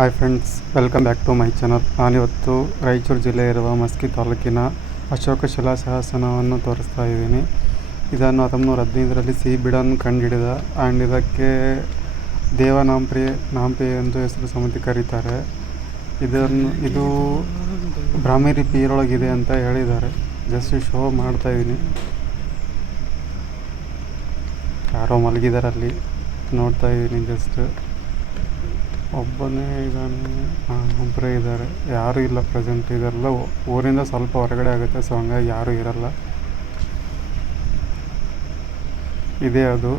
Hi friends, welcome back to my channel. ನಾನಿವತ್ತು ರಾಯಚೂರು ಜಿಲ್ಲೆ ಇರುವ ಮಸ್ಕಿ ತಾಲೂಕಿನ ಅಶೋಕ ಶಿಲಾಶಾಸನವನ್ನು ತೋರಿಸ್ತಾ ಇದ್ದೀನಿ. ಇದನ್ನು 1915ರಲ್ಲಿ ಸಿ ಬಿಡನ್ ಕಂಡುಹಿಡಿದ. ಆ್ಯಂಡ್ ಇದಕ್ಕೆ ನಾಂಪೆ ಎಂದು ಹೆಸರು ಸಮಿತಿ ಕರೀತಾರೆ. ಇದು ಬ್ರಾಹ್ಮಿ ಲಿಪಿಯೊಳಗಿದೆ ಅಂತ ಹೇಳಿದ್ದಾರೆ. ಜಸ್ಟ್ ಶೋ ಮಾಡ್ತಾ ಇದ್ದೀನಿ. ಯಾರೋ ಮಲಗಿದಾರಲ್ಲಿ ನೋಡ್ತಾ ಇದ್ದೀನಿ. ಜಸ್ಟ್ ಒಬ್ಬನೇ ಇದ್ದಾನೆ, ಒಬ್ಬರೇ ಇದ್ದಾರೆ, ಯಾರೂ ಇಲ್ಲ ಪ್ರೆಸೆಂಟ್. ಇದೆಲ್ಲ ಊರಿಂದ ಸ್ವಲ್ಪ ಹೊರಗಡೆ ಆಗುತ್ತೆ, ಸೊ ಹಂಗಾಗಿ ಯಾರೂ ಇರಲ್ಲ. ಇದೇ ಅದು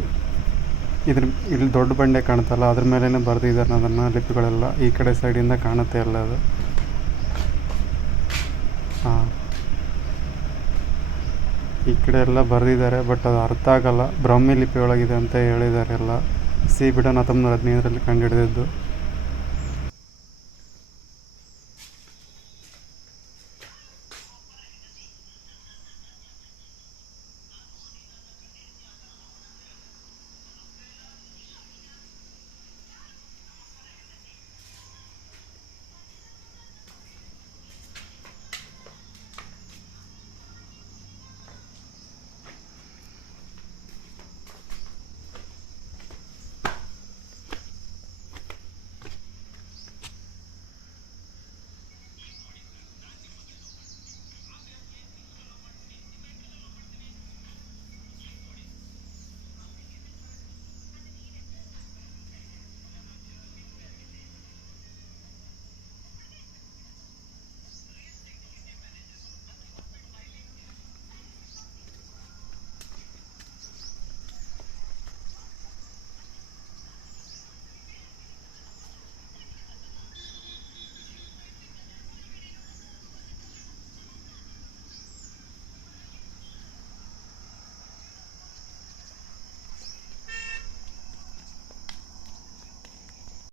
ಇಲ್ಲಿ ದೊಡ್ಡ ಬಂಡೆ ಕಾಣುತ್ತಲ್ಲ, ಅದ್ರ ಮೇಲೇ ಬರೆದಿದ್ದಾರೆ ಅದನ್ನು ಲಿಪಿಗಳೆಲ್ಲ. ಈ ಕಡೆ ಸೈಡಿಂದ ಕಾಣುತ್ತೆ ಎಲ್ಲ ಅದು. ಈ ಕಡೆ ಎಲ್ಲ ಬರೆದಿದ್ದಾರೆ, ಬಟ್ ಅದು ಅರ್ಥ ಆಗಲ್ಲ. ಬ್ರಾಹ್ಮಿ ಲಿಪಿ ಒಳಗಿದೆ ಅಂತ ಹೇಳಿದ್ದಾರೆ ಎಲ್ಲ. ಸಿ ಬಿಡನ್ 1915ರಲ್ಲಿ ಕಂಡುಹಿಡಿದಿದ್ದು.